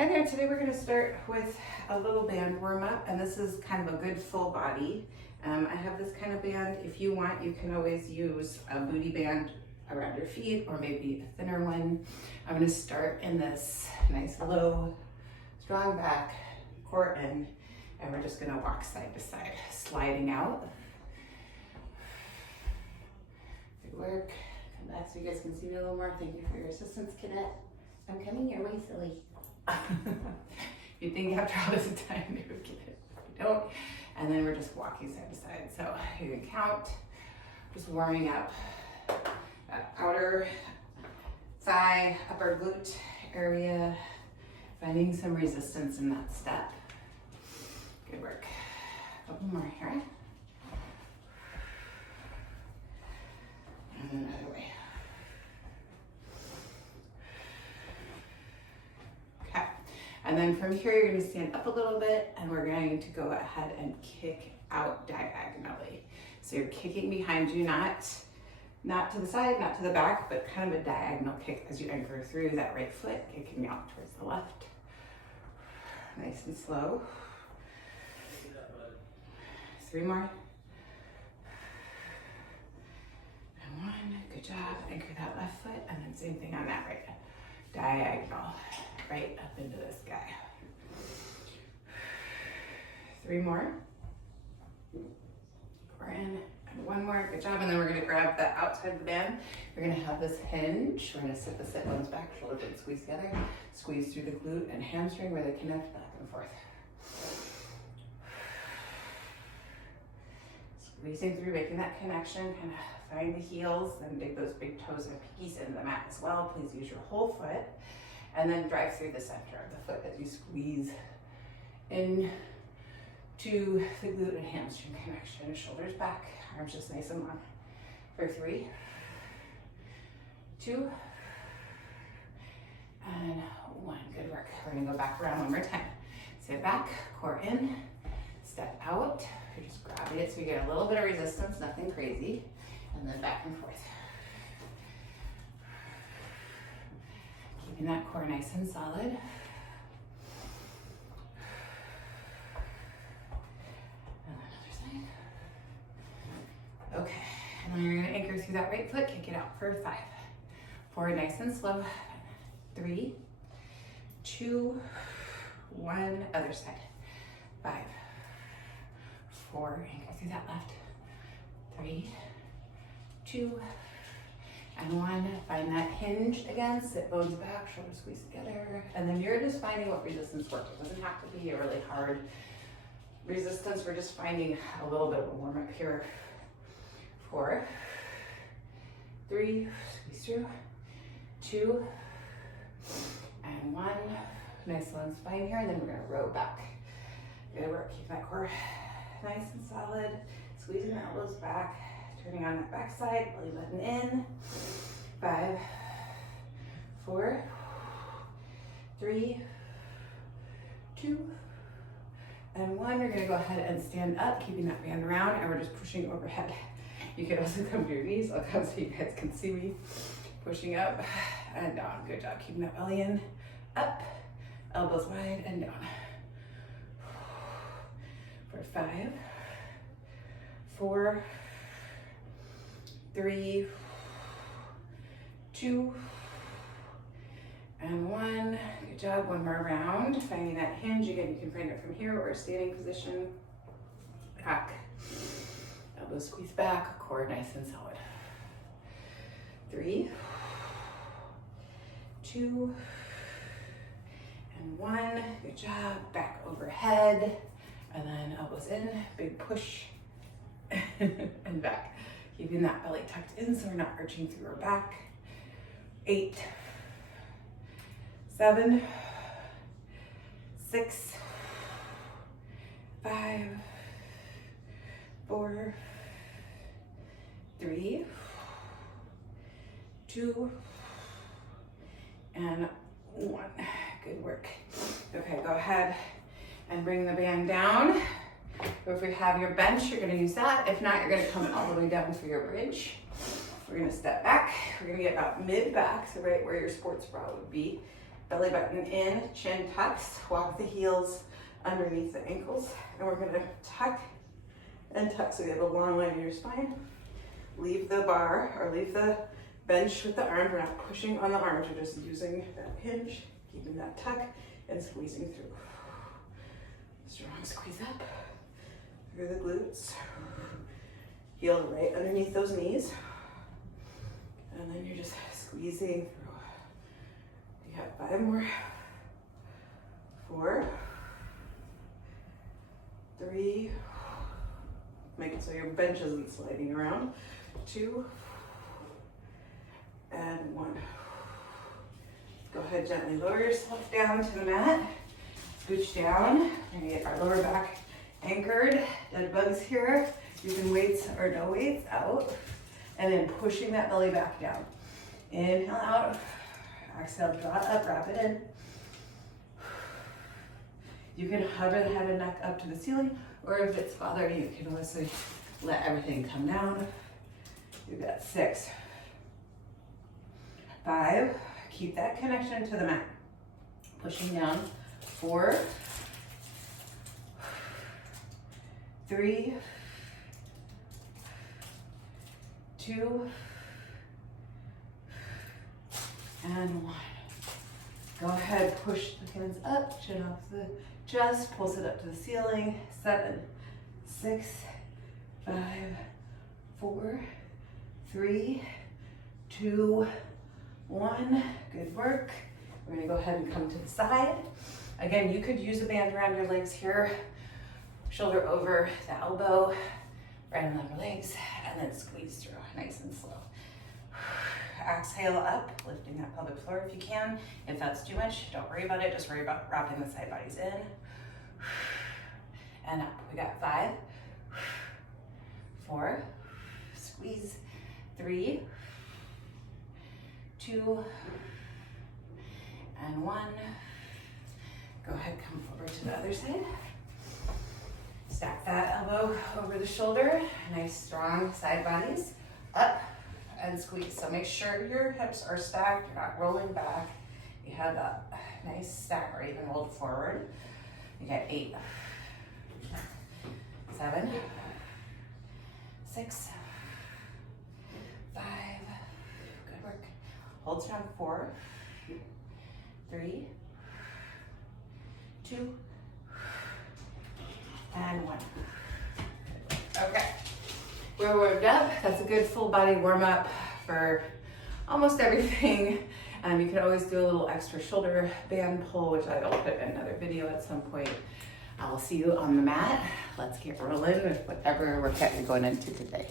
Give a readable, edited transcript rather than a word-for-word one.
Hi there, today we're going to start with a little band warm up, and this is kind of a good full body. I have this kind of band. If you want, you can always use a booty band around your feet or maybe a thinner one. I'm going to start in this nice low, strong back, core in, and we're just going to walk side to side, sliding out. Good work. Come back so you guys can see me a little more. Thank you for your assistance, Cadet. I'm coming your way, silly. You think after all this time you would get it, but you don't. And then we're just walking side to side. So you can count, just warming up that outer thigh, upper glute area, finding some resistance in that step. Good work. A couple more here. And then another way. And then from here, you're going to stand up a little bit, and we're going to go ahead and kick out diagonally. So you're kicking behind you, not to the side, not to the back, but kind of a diagonal kick as you anchor through that right foot, kicking out towards the left. Nice and slow. 3 more. And 1, good job. Anchor that left foot, and then same thing on that right. Diagonal, right up into this guy. 3 more. We're in, and 1 more, good job. And then we're gonna grab the outside of the band. We're gonna have this hinge. We're gonna sit the sit bones back, shoulder blades squeeze together. Squeeze through the glute and hamstring where they connect back and forth. Squeezing through, making that connection, kind of find the heels, then dig those big toes and pinkies into the mat as well. Please use your whole foot. And then drive through the center of the foot as you squeeze in to the glute and hamstring connection. Shoulders back, arms just nice and long. For 3, 2, and 1. Good work. We're gonna go back around 1 more time. Sit back, core in, step out. You're just grabbing it so you get a little bit of resistance, nothing crazy. And then back and forth. Keeping that core nice and solid. And another side. Okay, and then you're gonna anchor through that right foot, kick it out for 5. 4, nice and slow. 3, 2, 1, other side. 5, 4, anchor through that left. 3, 2, and 1. Find that hinge again, sit bones back, shoulders squeeze together. And then you're just finding what resistance works. It doesn't have to be a really hard resistance. We're just finding a little bit of a warm up here. 4, 3, squeeze through. 2, and 1. Nice long spine here, and then we're gonna row back. Good work, keep that core nice and solid. Squeezing the elbows back. Turning on that back side, belly button in. 5, 4, 3, 2, and 1. You're gonna go ahead and stand up, keeping that band around, and we're just pushing overhead. You can also come to your knees. I'll come so you guys can see me. Pushing up and down. Good job, keeping that belly in. Up, elbows wide and down. For 5, 4, 3, 2, and 1. Good job. 1 more round. Finding that hinge. Again, you can find it from here or a standing position. Back. Elbows squeeze back. Core nice and solid. 3, 2, and 1. Good job. Back overhead. And then elbows in. Big push. And back. Keeping that belly tucked in so we're not arching through our back. 8, 7, 6, 5, 4, 3, 2, and 1. Good work. Okay, go ahead and bring the band down. Or if we have your bench, you're gonna use that. If not, you're gonna come all the way down for your bridge. We're gonna step back. We're gonna get about mid-back, so right where your sports bra would be. Belly button in, chin tucks, walk the heels underneath the ankles, and we're gonna tuck and tuck so you have a long line in your spine. Leave the bar or leave the bench with the arms. We're not pushing on the arms, we're just using that hinge, keeping that tuck and squeezing through. Strong squeeze up through the glutes. Heel right underneath those knees. And then you're just squeezing through. You have 5 more. 4, 3, make it so your bench isn't sliding around. 2, and 1. Go ahead, gently lower yourself down to the mat. Scooch down. We're gonna get our lower back anchored. Dead bugs here. Using weights or no weights out. And then pushing that belly back down. Inhale out. Exhale, draw it up, wrap it in. You can hover the head and neck up to the ceiling, or if it's bothering you, you can also let everything come down. You've got 6, 5, keep that connection to the mat. Pushing down, 4, 3, 2, and 1. Go ahead, push the hands up, chin off the chest, pulse it up to the ceiling. 7, 6, 5, 4, 3, 2, 1. Good work. We're gonna go ahead and come to the side. Again, you could use a band around your legs here, shoulder over the elbow, right on the legs, and then squeeze through, nice and slow. Exhale up, lifting that pelvic floor if you can. If that's too much, don't worry about it. Just worry about wrapping the side bodies in. And up. We got 5, 4, squeeze, 3, 2, and 1. Go ahead, come over to the other side. Stack that elbow over the shoulder. Nice strong side bodies. Up and squeeze. So make sure your hips are stacked, you're not rolling back. You have that nice stack or even rolled forward. You got 8, 7, 6, 5, good work. Hold strong, 4, 3, 2, and 1. Okay. We're warmed up. That's a good full body warm up for almost everything. You can always do a little extra shoulder band pull, which I'll put in another video at some point. I'll see you on the mat. Let's get rolling with whatever we're going into today.